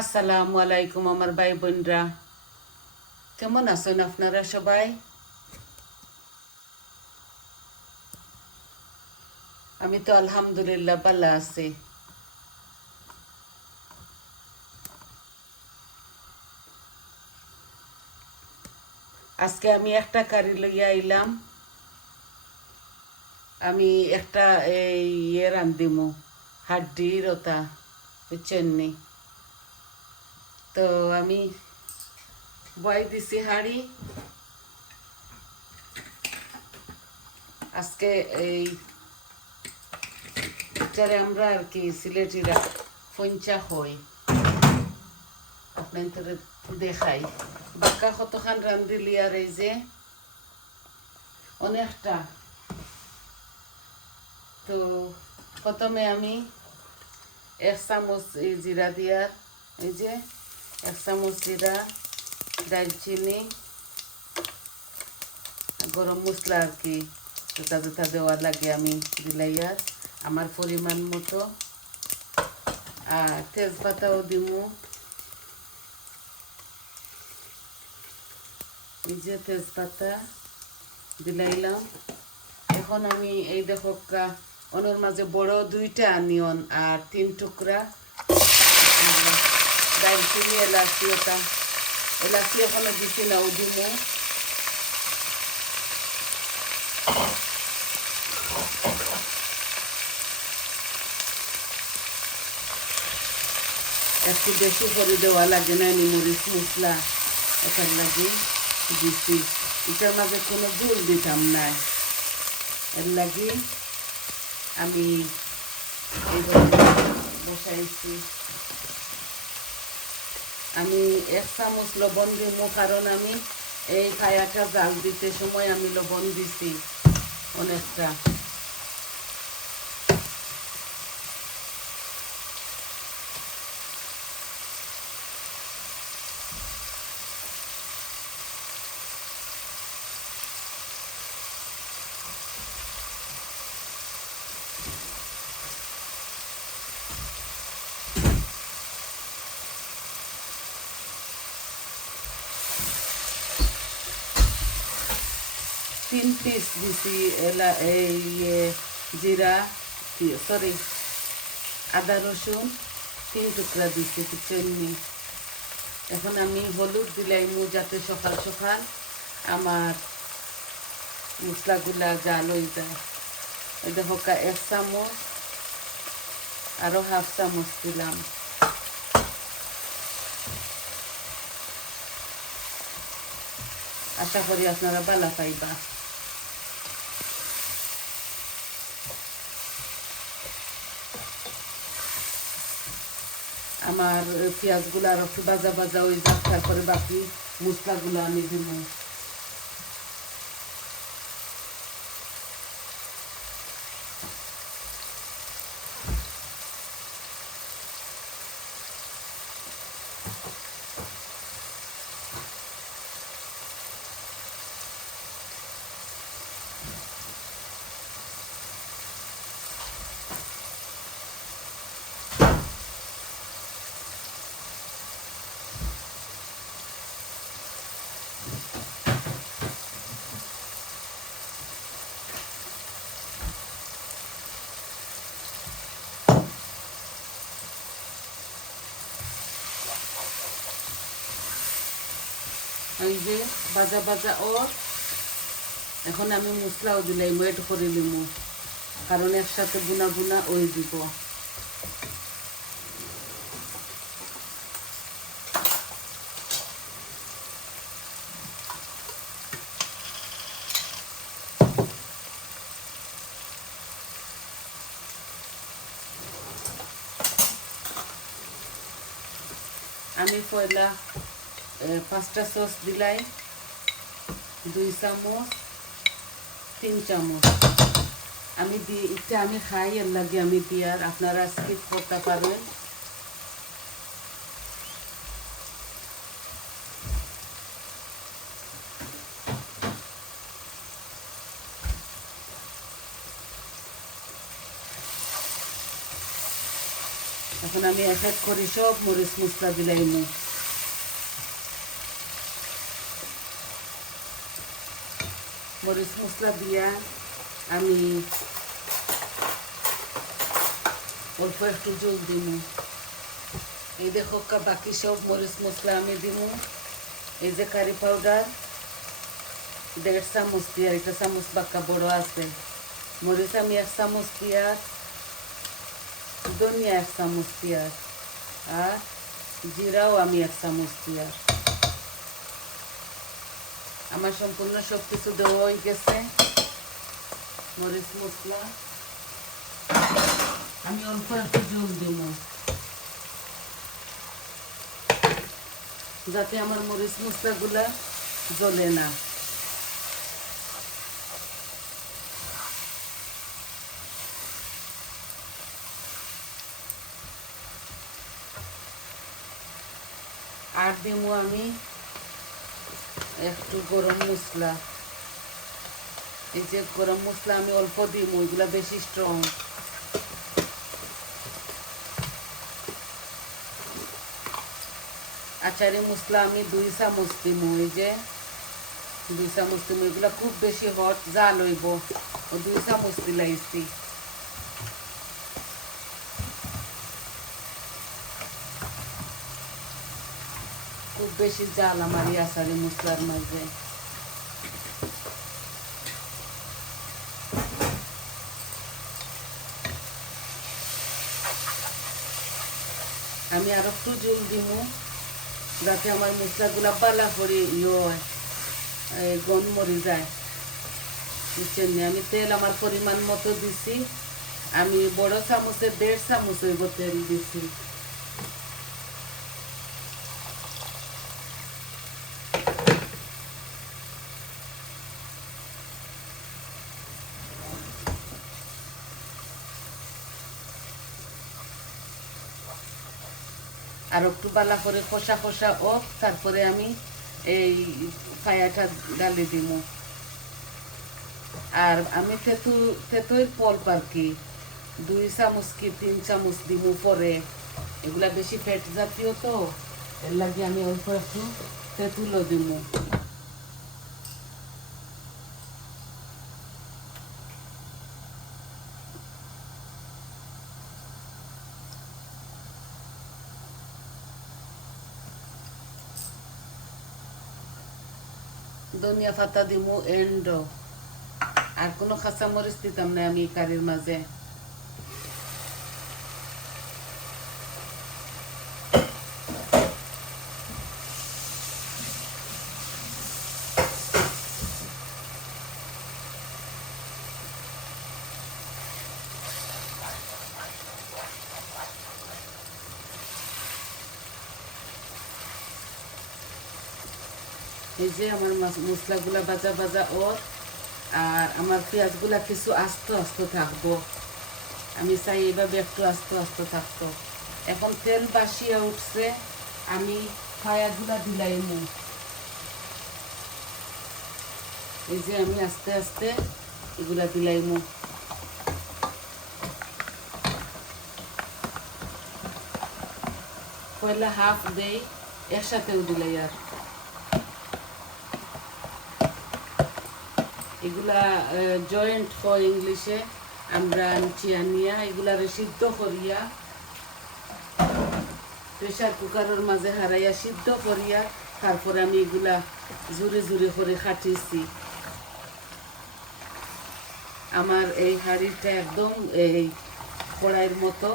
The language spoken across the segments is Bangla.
আসসালামু আলাইকুম আমার ভাই বোনরা, কেমন আছেন আপনারা সবাই? আমি তো আলহামদুলিল্লাহ ভালো আছি। আজকে আমি একটা কারি লইয়া আইলাম। আমি একটা রান্দিমু হাড্ডির ওটা, বুঝছেন নি? তো আমি বয় দিছি হাঁড়ি। আজকে এই এটারে আমরা আর কি সিলেটিরা ফঞ্চা হই, আপনাদের দেখাই। বাঁকা কতখান রান্ধিলি আর এই যে অনেকটা। তো প্রথমে আমি 1 চামচ জিরা দিয়ার, এই যে 1 চামচ জিরা, দারচিনি, গরম মশলা আর কি জোতা জোতা দেওয়ার লাগে আমি দিলাইয়ার আমার পরিমাণ মতো। আর তেজপাতাও দিমু, এই যে তেজপাতা দিলাইলাম। এখন আমি এই দেখো ওনার মাঝে বড় 2টা অনিয়ন আর 3 টুকরা দারচিনি, এলাচি, এলাচি এখনো দিছি না, ও দিমু। একটু বেশি করে দেওয়া লাগে না, মরিচ মশলা এটার লাগে দিছি। এটার মাঝে কোনো জল দিতাম না, এর লাগে আমি এইভাবে বসাইছি। আমি 1 চামচ লবণ দিব, কারণ আমি এই খায়াটা জাল দিতে সময় আমি লবণ দিছি অনেকটা। তিন পিস দিছি এই জিরা, সরি আদা রসুন 3 টুকরা দিছি চিনি। এখন আমি হলুদ দিলাইমু যাতে সকাল সকাল আমার মশলাগুলা জাল হয়ে যায়। এই দেখো 1 চামচ, আরো 1/2 চামচ দিলাম। আশা করি আপনারা ভালো পাইবা। আমার পেঁয়াজগুলো আর একটু ভাজা ভাজা হয়ে যাক, তারপরে বাকি মশলাগুলো আমি দিব। এই যে ভাজা ভাজা এখন আমি মশলাও দিলাই ওয়েট করে নিব, কারণ একসাথে বুনা বুনা ওই দিব। আমি পয়লা 5টা সস দিলাই, 2 চামচ, 3 চামচ আমি দিই। এটা আমি খাই, এর লাগে আমি দিই, আর আপনারা স্কিপ করতে পারেন। এখন আমি এক এক করে সব মরিচ মশলা দিলাইমু। মরিচ মশলা দিয়া আমি অল্প একটু জল দিমু। এই দেখো বাকি সব মরিচ মশলা আমি দিমু। এই যে কারি পাউডার 1.5 চামচ দিয়ার, এটা চামচ বাক্কা বড় আছে। মরিচ আমি 1 চামচ দিয়ার, ধনিয়া 1 চামচ দিয়ার, আর জিরাও আমি 1 চামচ দিয়ার। আমার সম্পূর্ণ সব কিছু দেওয়া হয়ে গেছে। মরিচ মশলা আমি অল্প একটু জল দিব, যাতে আমার মরিচ মশলাগুলা জ্বলে না। আর দিব আমি একটু গরম মশলা। এই যে গরম মশলা আমি অল্প দিব, এগুলা বেশি স্ট্রং। আচারি মশলা আমি 2 চামচ দিব। এই যে 2 চামচ দিব, এগুলা খুব বেশি হট জাল হইব, 2 চামচ দিলাইছি। খুব বেশি জাল আমার এই আচারি মশলার মাঝে। আমি আর একটু জল দিব, যাতে আমার মশলাগুলা বালা করে গন মরে যায়। বুঝছেন? আমি তেল আমার পরিমাণ মতো দিছি। আমি বড় চামচে 1.5 চামচ হইব তেল দিছি। আর একটু বালা করে কষা কষা হোক, তারপরে আমি এই ফায়াটা ডালি দিব। আর আমি তেঁতুল পল্প আর কি 2 চামচ কি 3 চামচ দিব পরে। এগুলা বেশি ফ্যাট জাতীয় তো, এর লাগে আমি অল্প একটু তেঁতুলও দিব। ধনিয়া পাতা দিব এন্ড। আর কোনো কাঁচা মরিচ দিতাম না আমি কারির মাঝে। এই যে আমার মশলাগুলা ভাজা ভাজা ওর, আর আমার পেঁয়াজগুলা কিছু আস্তে আস্তে থাকবো। আমি চাই এইভাবে একটু আস্তে আস্তে থাকতো। এখন তেল বাসিয়া উঠছে, আমি ফায়াগুলা দিলাইমু। এই যে আমি আস্তে আস্তে এগুলা দিলাইমু। পয়লা হাফ দেই, একসাথেও দিলাই। আর এগুলা জয়েন্ট হয় ইংলিশে, আমরা চিয়ানিয়া। এগুলারে সিদ্ধ করিয়া প্রেসার কুকারের মাঝে হারাইয়া সিদ্ধ করিয়া তারপরে আমি এগুলা জুড়ে জুড়ে করে খাটিয়েছি। আমার এই হাঁড়িটা একদম এই কড়াইয়ের মতো,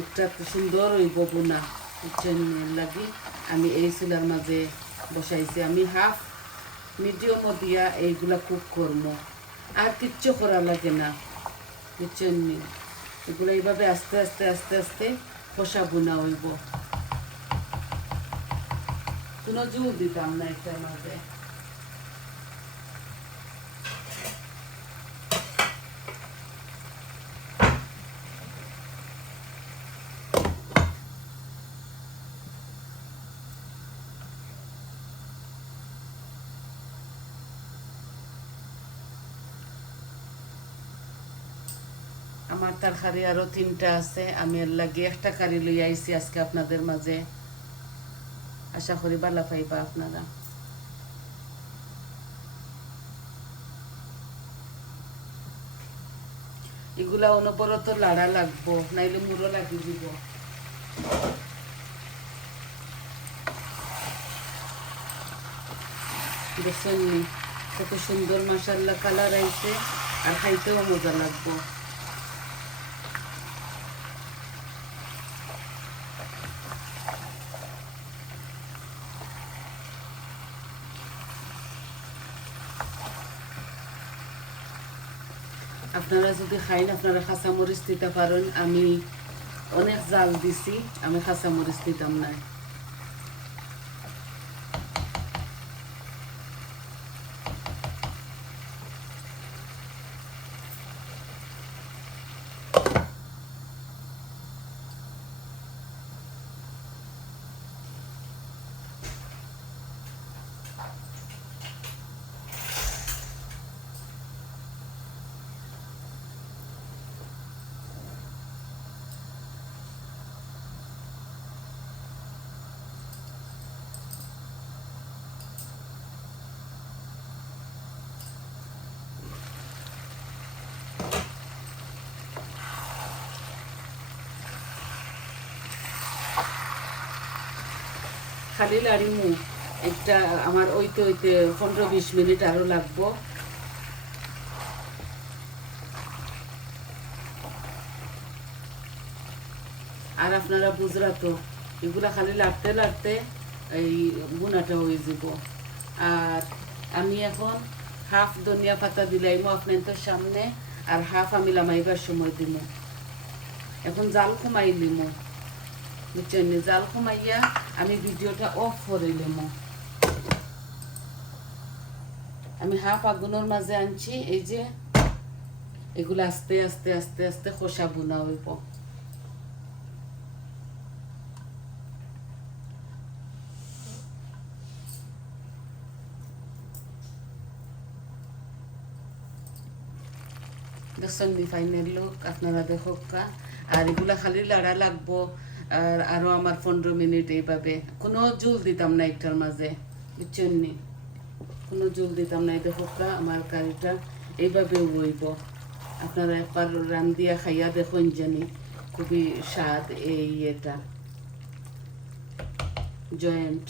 একটা সুন্দর ওই ববুনা বুঝছেন লাগি আমি এই চুলার মাঝে বসাইছি। আমি হাফ মিডিয়ামও দিয়া এইগুলা কুক করবো, আর কিচ্ছু করা লাগে না বুঝছেন। এগুলো এইভাবে আস্তে আস্তে আস্তে আস্তে কষা বোনা হইব, কোনো জল দিতাম না এটার মাঝে। আমার তরকারি আরো 3টা আছে, আমি এর লাগি একটা কারি লই আইছি আজকে আপনাদের মাঝে। আশা করি ভালো পাইবা আপনারা। এগুলা অনবরত লাড়া লাগবো, নাইলে মুড়ো লাগি দিব। দেখছেন নি কত সুন্দর মাশাআল্লাহ কালার আইছে, আর খাইতেও মজা লাগবো। আপনারা যদি খাইন আপনারা কাঁচামরিচ দিতে পারেন, আমি অনেক জাল দিছি, আমি কাঁচামরিচ দিতাম না। খালি লাড়িমু একটা, আমার ওইতে 15-20 মিনিট আরো লাগবো। আর আপনারা বুঝরা তো এগুলা খালি লাড়তে লাড়তে এই বুনাটা হয়ে যাব। আর আমি এখন হাফ ধনিয়া পাতা দিলাইমো আপনাদের সামনে, আর হাফ আমি লামাইবার সময় দিব। এখন জাল কমাই লিমো, বুঝছেন, জাল কমাইয়া আমি ভিডিওটা অফ করে লিমো। আমি হাফ আগুনের মাঝে আনছি, এই যে এগুলো আস্তে আস্তে আস্তে আস্তে খোসা বুনা হইব। দেখছেন নি ফাইনাল লুক, আপনারা দেখুক। আর এগুলা খালি লাড়া লাগবো। আর আরো আমার 15 মিনিট এইভাবে, কোনো জুল দিতাম না একটার মাঝে, বুঝছেন নি, কোনো জুল দিতাম না। দেখুক আমার কারিটা এইভাবে হইব। আপনারা একবার রান্ধিয়া খাইয়া দেখুন, জানি খুবই স্বাদ এই এটা জয়েন্ট।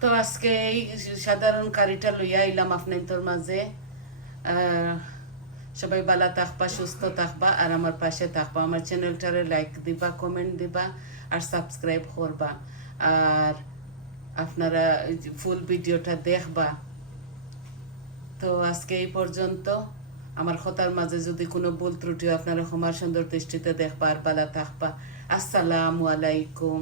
তো আজকে এই সাধারণ কারিটা লইয়া আইলাম আপনাদের মাঝে। সবাই ভালো থাকবা, সুস্থ থাকবা, আর আমার পাশে থাকবা। আমার চ্যানেলটারে লাইক দিবা, কমেন্ট দিবা, আর সাবস্ক্রাইব করবা। আর আপনারা ফুল ভিডিওটা দেখবা। তো আজকে এই পর্যন্ত। আমার কথার মাঝে যদি কোনো ভুল ত্রুটি আপনারা ক্ষমার সুন্দর দৃষ্টিতে দেখবা, আর ভালো থাকবা। আসসালামু আলাইকুম।